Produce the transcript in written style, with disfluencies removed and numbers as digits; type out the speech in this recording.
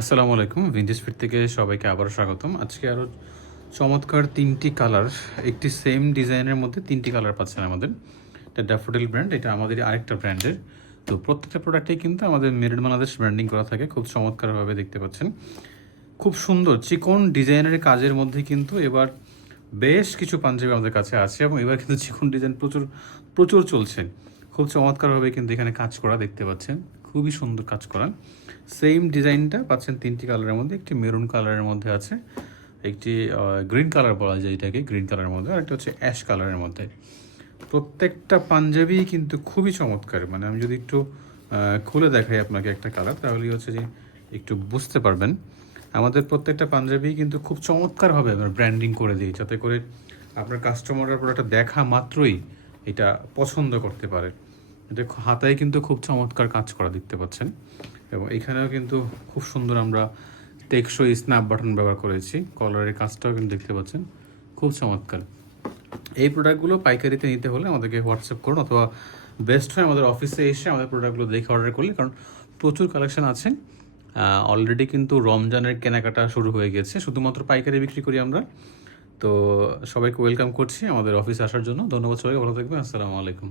আসসালামু আলাইকুম। Vintage fit থেকে সবাইকে আবারও স্বাগতম। আজকে আরও চমৎকার ৩টি কালার, একটি সেম ডিজাইনের মধ্যে ৩টি কালার পাচ্ছেন আমাদের। এটা ড্যাফোডিল ব্র্যান্ড, এটা আমাদের আরেকটা ব্র্যান্ডের। তো প্রত্যেকটা প্রোডাক্টেই কিন্তু আমাদের মেড ইন বাংলাদেশ ব্র্যান্ডিং করা থাকে, খুব চমৎকারভাবে দেখতে পাচ্ছেন। খুব সুন্দর চিকন ডিজাইনের কাজের মধ্যে কিন্তু এবার বেশ কিছু পাঞ্জাবি আমাদের কাছে আছে এবং এবার কিন্তু চিকন ডিজাইন প্রচুর প্রচুর চলছে। খুব চমৎকারভাবে কিন্তু এখানে কাজ করা দেখতে পাচ্ছেন, খুবই সুন্দর কাজ করা। সেম ডিজাইনটা পাচ্ছেন 3টি কালারের মধ্যে, একটি মেরুন কালারের মধ্যে আছে, একটি গ্রিন কালার বলা যায় এটাকে, গ্রিন কালারের মধ্যে, আর একটা হচ্ছে অ্যাশ কালারের মধ্যে। প্রত্যেকটা পাঞ্জাবি কিন্তু খুবই চমৎকার। মানে আমি যদি একটু খুলে দেখাই আপনাকে একটা কালার, তাহলেই হচ্ছে যে একটু বুঝতে পারবেন। আমাদের প্রত্যেকটা পাঞ্জাবি কিন্তু খুব চমৎকারভাবে আমরা ব্র্যান্ডিং করে দিই, যাতে করে আপনার কাস্টমাররা প্রোডাক্টটা দেখা মাত্রই এটা পছন্দ করতে পারে। এটা হাতায় কিন্তু খুব চমৎকার কাজ করা দেখতে পাচ্ছেন, এবং এখানেও কিন্তু খুব সুন্দর আমরা টেকসই স্ন্যাপ বাটন ব্যবহার করেছি। কলারের কাজটাও কিন্তু দেখতে পাচ্ছেন, খুব চমৎকার। এই প্রোডাক্টগুলো পাইকারিতে নিতে হলে আমাদেরকে হোয়াটসঅ্যাপ করুন, অথবা বেস্ট হয় আমাদের অফিসে এসে আমাদের প্রোডাক্টগুলো দেখে অর্ডার করলে, কারণ প্রচুর কালেকশন আছে। অলরেডি কিন্তু রমজানের কেনাকাটা শুরু হয়ে গেছে, শুধুমাত্র পাইকারি বিক্রি করি আমরা। তো সবাইকে ওয়েলকাম করছি আমাদের অফিসে আসার জন্য। ধন্যবাদ সবাইকে, ভালো থাকবেন। আসসালামু আলাইকুম।